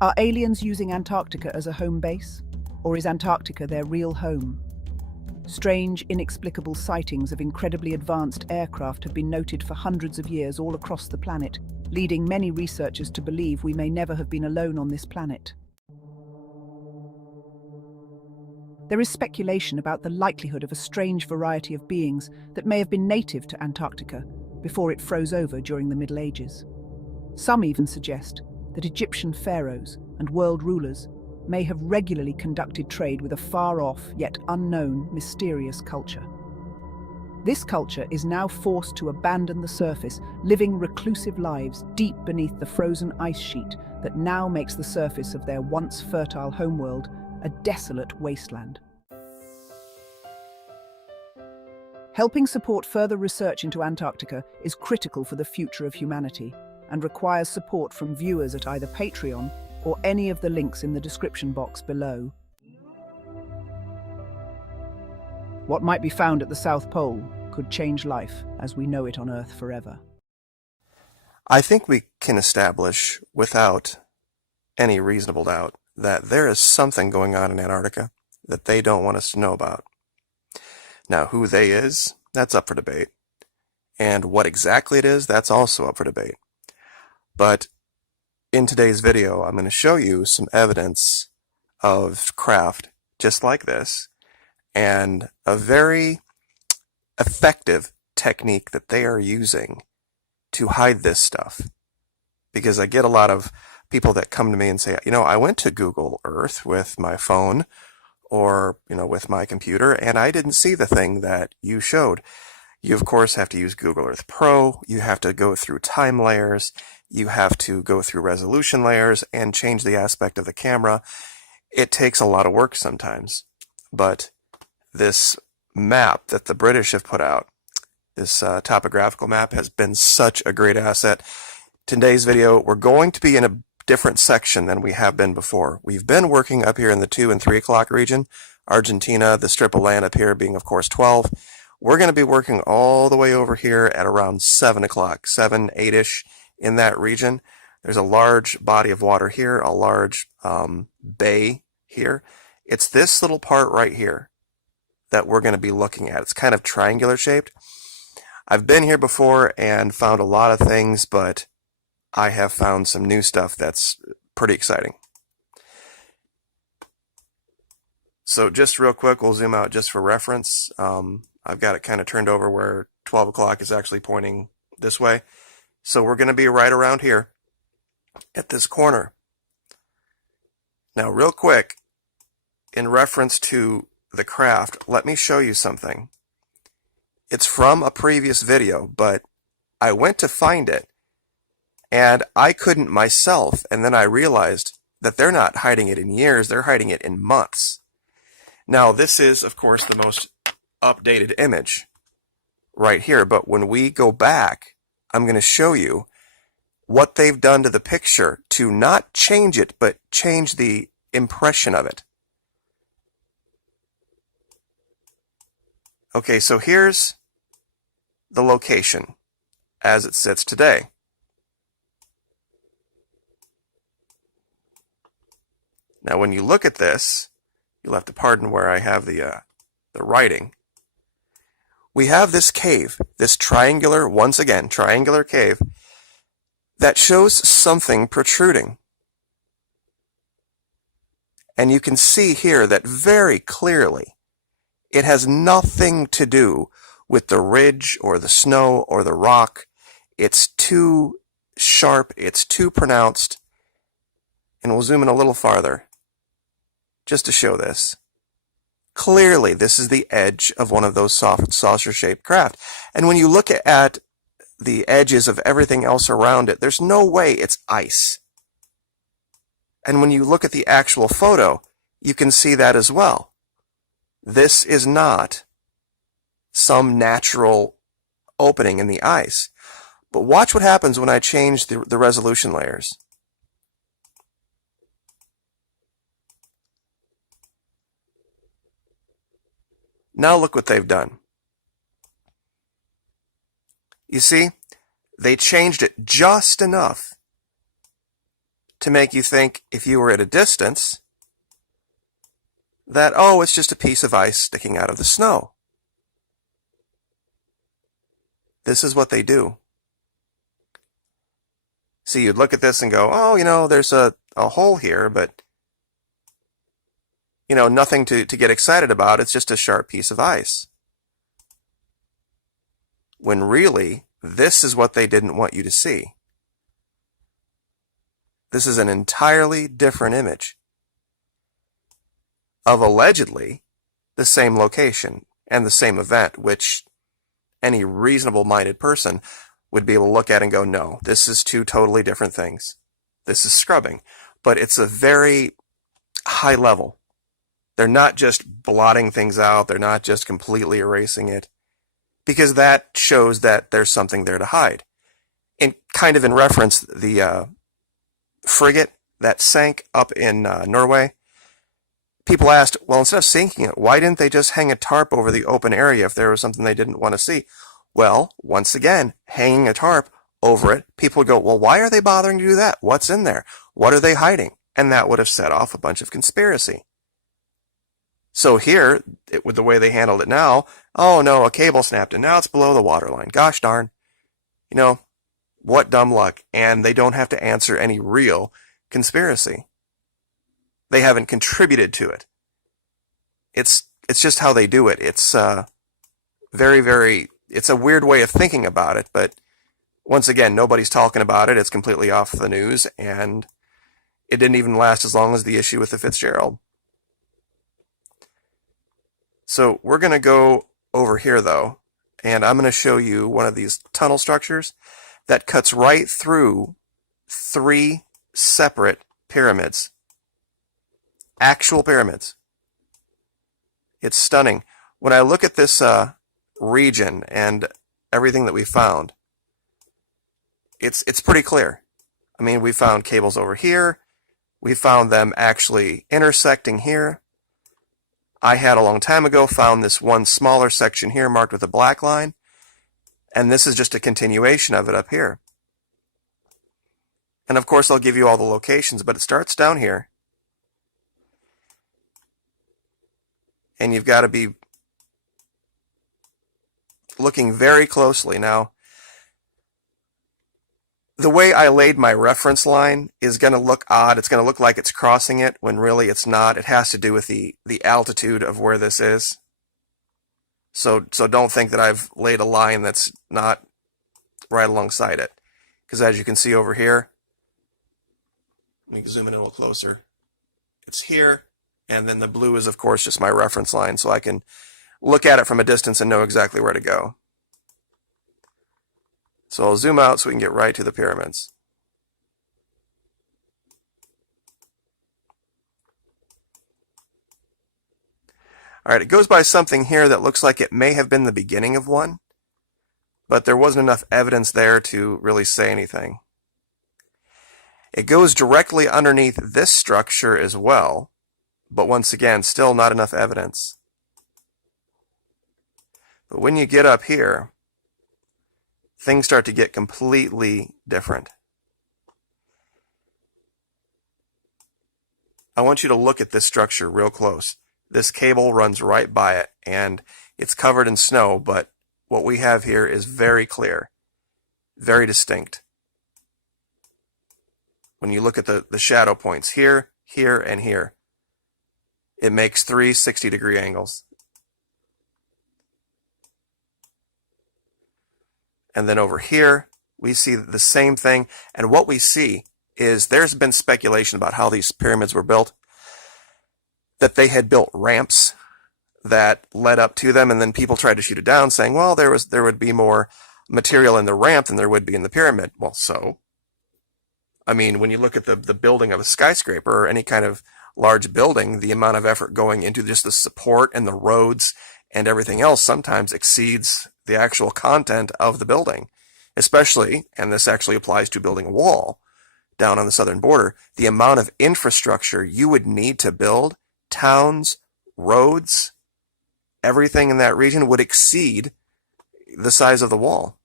Are aliens using Antarctica as a home base? Or is Antarctica their real home? Strange, inexplicable sightings of incredibly advanced aircraft have been noted for hundreds of years all across the planet, leading many researchers to believe we may never have been alone on this planet. There is speculation about the likelihood of a strange variety of beings that may have been native to Antarctica before it froze over during the Middle Ages. Some even suggest that Egyptian pharaohs and world rulers may have regularly conducted trade with a far-off yet unknown mysterious culture. This culture is now forced to abandon the surface, living reclusive lives deep beneath the frozen ice sheet that now makes the surface of their once fertile homeworld a desolate wasteland. Helping support further research into Antarctica is critical for the future of humanity and requires support from viewers at either Patreon or any of the links in the description box below. What might be found at the South Pole could change life as we know it on Earth forever. I think we can establish without any reasonable doubt that there is something going on in Antarctica that they don't want us to know about. Now, who they is, that's up for debate. And what exactly it is, that's also up for debate. But in today's video, I'm going to show you some evidence of craft just like this and a very effective technique that they are using to hide this stuff. Because I get a lot of people that come to me and say, I went to Google Earth with my phone or, with my computer, and I didn't see the thing that you showed. You, of course, have to use Google Earth Pro. You have to go through time layers. You have to go through resolution layers and change the aspect of the camera. It takes a lot of work sometimes. But this map that the British have put out, this topographical map, has been such a great asset. Today's video, we're going to be in a different section than we have been before. We've been working up here in the 2 and 3 o'clock region, Argentina, the strip of land up here being, of course, 12. We're going to be working all the way over here at around 7 o'clock, 7, 8-ish in that region. There's a large body of water here, a large bay here. It's this little part right here that we're going to be looking at. It's kind of triangular shaped. I've been here before and found a lot of things, but I have found some new stuff that's pretty exciting. So just real quick, we'll zoom out just for reference. I've got it kind of turned over where 12 o'clock is actually pointing this way. So we're going to be right around here at this corner. Now, real quick, in reference to the craft, let me show you something. It's from a previous video, but I went to find it, and I couldn't myself, and then I realized that they're not hiding it in years, they're hiding it in months. Now, this is, of course, the most updated image right here, but when we go back, I'm going to show you what they've done to the picture to not change it, but change the impression of it. Okay, so here's the location as it sits today. Now, when you look at this, you'll have to pardon where I have the writing. We have this cave, this triangular, once again, triangular cave, that shows something protruding. And you can see here that very clearly it has nothing to do with the ridge or the snow or the rock. It's too sharp, it's too pronounced. And we'll zoom in a little farther just to show this. Clearly, this is the edge of one of those soft saucer-shaped craft. And when you look at the edges of everything else around it, there's no way it's ice. And when you look at the actual photo, you can see that as well. This is not some natural opening in the ice. But watch what happens when I change the resolution layers. Now look what they've done. You see, they changed it just enough to make you think, if you were at a distance, that, oh, it's just a piece of ice sticking out of the snow. This is what they do. So you'd look at this and go, oh, there's a hole here, but, nothing to get excited about. It's just a sharp piece of ice. When really, this is what they didn't want you to see. This is an entirely different image of allegedly the same location and the same event, which any reasonable-minded person would be able to look at and go, no, this is two totally different things. This is scrubbing. But it's a very high level. They're not just blotting things out. They're not just completely erasing it, because that shows that there's something there to hide. And kind of in reference, the frigate that sank up in Norway, people asked, well, instead of sinking it, why didn't they just hang a tarp over the open area if there was something they didn't want to see? Well, once again, hanging a tarp over it, people would go, well, why are they bothering to do that? What's in there? What are they hiding? And that would have set off a bunch of conspiracy. So here, with the way they handled it now, oh no, a cable snapped and now it's below the waterline. Gosh darn. What dumb luck. And they don't have to answer any real conspiracy. They haven't contributed to it. It's just how they do it. It's very, very, it's a weird way of thinking about it, but once again, nobody's talking about it. It's completely off the news, and it didn't even last as long as the issue with the Fitzgerald. So we're going to go over here, though, and I'm going to show you one of these tunnel structures that cuts right through 3 separate pyramids. Actual pyramids. It's stunning. When I look at this region and everything that we found, it's pretty clear. I mean, we found cables over here. We found them actually intersecting here. I had a long time ago found this one smaller section here marked with a black line, and this is just a continuation of it up here. And of course I'll give you all the locations, but it starts down here. And you've got to be looking very closely. Now, the way I laid my reference line is going to look odd. It's going to look like it's crossing it when really it's not. It has to do with the altitude of where this is. So don't think that I've laid a line that's not right alongside it. Because as you can see over here, let me zoom in a little closer. It's here, and then the blue is, of course, just my reference line, so I can look at it from a distance and know exactly where to go. So I'll zoom out so we can get right to the pyramids. All right, it goes by something here that looks like it may have been the beginning of one, but there wasn't enough evidence there to really say anything. It goes directly underneath this structure as well, but once again, still not enough evidence. But when you get up here, things start to get completely different. I want you to look at this structure real close. This cable runs right by it, and it's covered in snow, but what we have here is very clear, very distinct. When you look at the shadow points here, here, and here, it makes 3 60-degree angles. And then over here, we see the same thing. And what we see is there's been speculation about how these pyramids were built, that they had built ramps that led up to them, and then people tried to shoot it down, saying, well, there would be more material in the ramp than there would be in the pyramid. Well, so, I mean, when you look at the building of a skyscraper or any kind of large building, the amount of effort going into just the support and the roads and everything else sometimes exceeds the actual content of the building, especially, and this actually applies to building a wall down on the southern border, the amount of infrastructure you would need to build, towns, roads, everything in that region would exceed the size of the wall.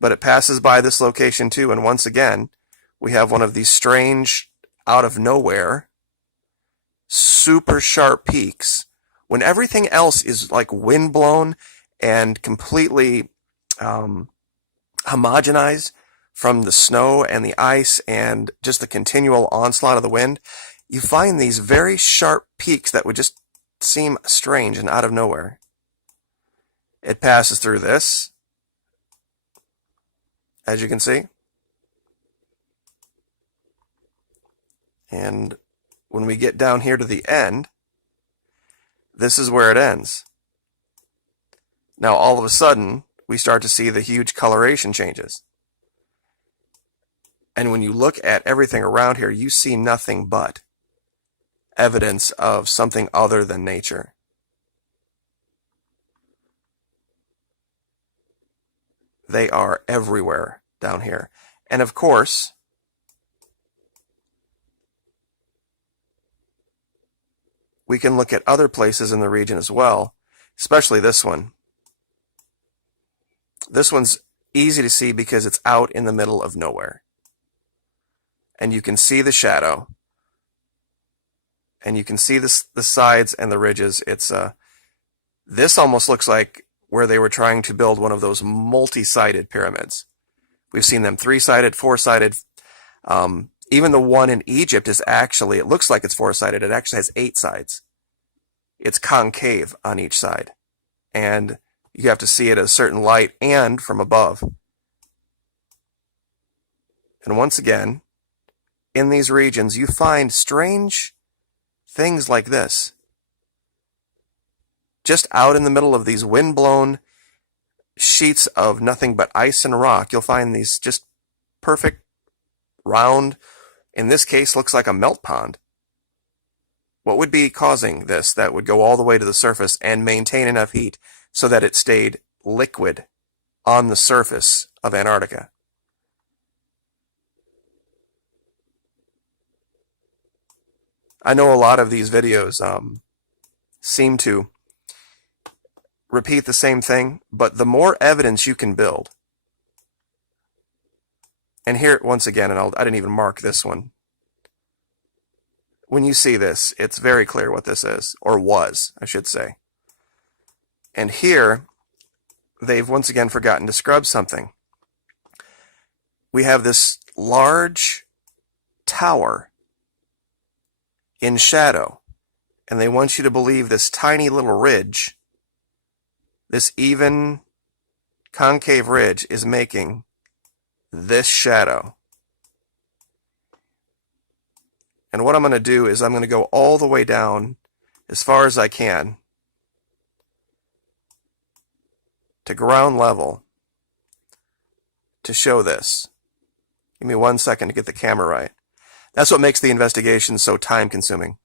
But it passes by this location too, and once again, we have one of these strange, out of nowhere, super sharp peaks when everything else is like windblown and completely homogenized from the snow and the ice and just the continual onslaught of the wind. You find these very sharp peaks that would just seem strange and out of nowhere. It passes through this, as you can see. And when we get down here to the end, this is where it ends. Now all of a sudden, we start to see the huge coloration changes. And when you look at everything around here, you see nothing but evidence of something other than nature. They are everywhere down here. And of course, we can look at other places in the region as well, especially this one. This one's easy to see because it's out in the middle of nowhere. And you can see the shadow. And you can see the sides and the ridges. This almost looks like where they were trying to build one of those multi-sided pyramids. We've seen them 3-sided, 4-sided. Even the one in Egypt is actually, it looks like it's 4-sided. It actually has 8 sides. It's concave on each side. And you have to see it at a certain light and from above. And once again, in these regions, you find strange things like this. Just out in the middle of these wind-blown sheets of nothing but ice and rock, you'll find these just perfect, round, in this case, looks like a melt pond. What would be causing this that would go all the way to the surface and maintain enough heat so that it stayed liquid on the surface of Antarctica? I know a lot of these videos seem to repeat the same thing, but the more evidence you can build, and here once again, and I didn't even mark this one. When you see this, it's very clear what this is, or was, I should say. And here, they've once again forgotten to scrub something. We have this large tower in shadow, and they want you to believe this tiny little ridge, this even concave ridge, is making this shadow. And what I'm going to do is I'm going to go all the way down as far as I can to ground level to show this. Give me 1 second to get the camera right. That's what makes the investigation so time-consuming.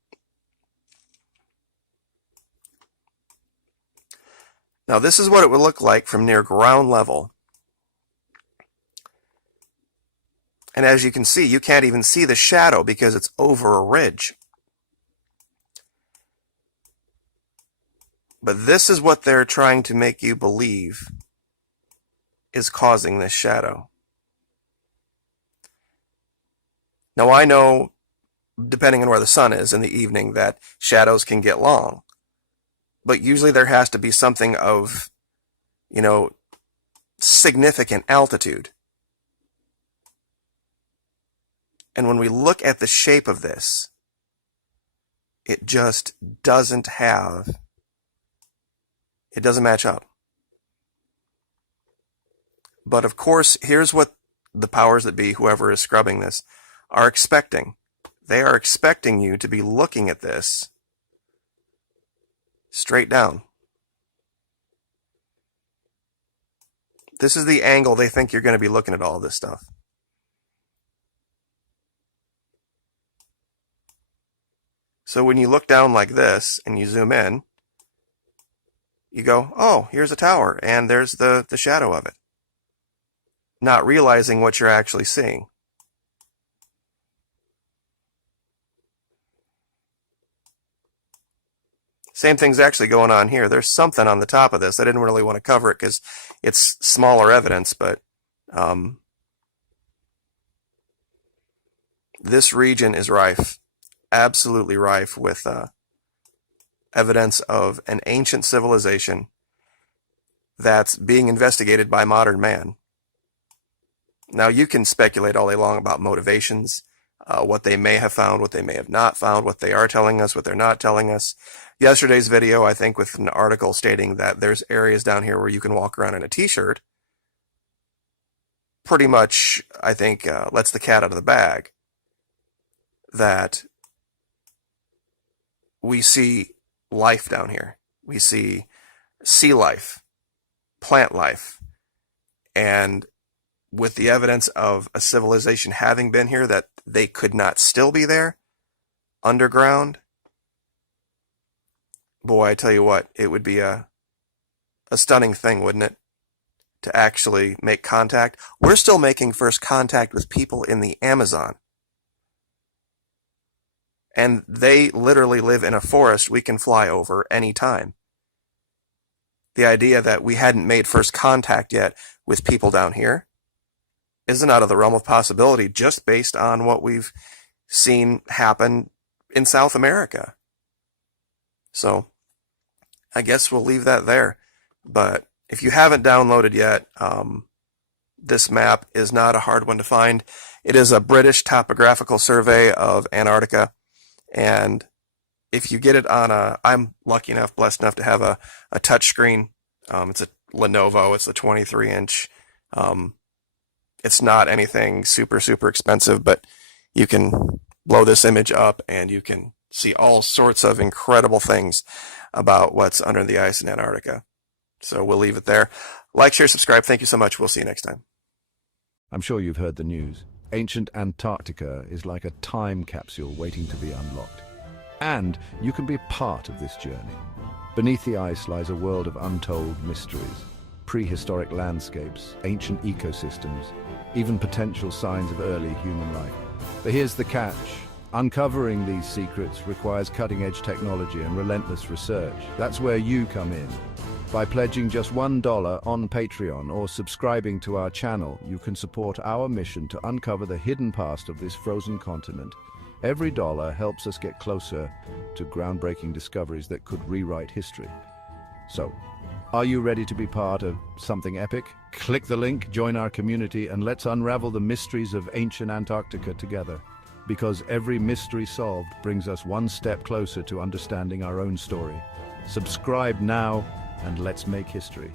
Now this is what it would look like from near ground level. And as you can see, you can't even see the shadow because it's over a ridge. But this is what they're trying to make you believe is causing this shadow. Now I know, depending on where the sun is in the evening, that shadows can get long. But usually there has to be something of, significant altitude. And when we look at the shape of this, it just doesn't match up. But of course, here's what the powers that be, whoever is scrubbing this, are expecting. They are expecting you to be looking at this straight down. This is the angle they think you're going to be looking at all this stuff. So when you look down like this and you zoom in, you go, oh, here's a tower, and there's the shadow of it. Not realizing what you're actually seeing. Same thing's actually going on here. There's something on the top of this. I didn't really want to cover it because it's smaller evidence, but This region is rife, absolutely rife with evidence of an ancient civilization that's being investigated by modern man. Now, you can speculate all day long about motivations, what they may have found, what they may have not found, what they are telling us, what they're not telling us. Yesterday's video, I think, with an article stating that there's areas down here where you can walk around in a t-shirt, pretty much, I think, lets the cat out of the bag. That we see life down here. We see sea life, plant life, and with the evidence of a civilization having been here, that they could not still be there underground. Boy, I tell you what, it would be a stunning thing, wouldn't it, to actually make contact. We're still making first contact with people in the Amazon. And they literally live in a forest we can fly over anytime. The idea that we hadn't made first contact yet with people down here isn't out of the realm of possibility, just based on what we've seen happen in South America. So I guess we'll leave that there. But if you haven't downloaded yet, this map is not a hard one to find. It is a British topographical survey of Antarctica. And if you get it on I'm lucky enough, blessed enough to have a touch screen. It's a Lenovo. It's a 23-inch. It's not anything super, super expensive, but you can blow this image up and you can see all sorts of incredible things about what's under the ice in Antarctica. So we'll leave it there. Like, share, subscribe. Thank you so much. We'll see you next time. I'm sure you've heard the news. Ancient Antarctica is like a time capsule waiting to be unlocked. And you can be part of this journey. Beneath the ice lies a world of untold mysteries. Prehistoric landscapes, ancient ecosystems, even potential signs of early human life. But here's the catch. Uncovering these secrets requires cutting-edge technology and relentless research. That's where you come in. By pledging just $1 on Patreon or subscribing to our channel, you can support our mission to uncover the hidden past of this frozen continent. Every dollar helps us get closer to groundbreaking discoveries that could rewrite history. So, are you ready to be part of something epic? Click the link, join our community, and let's unravel the mysteries of ancient Antarctica together. Because every mystery solved brings us one step closer to understanding our own story. Subscribe now, and let's make history.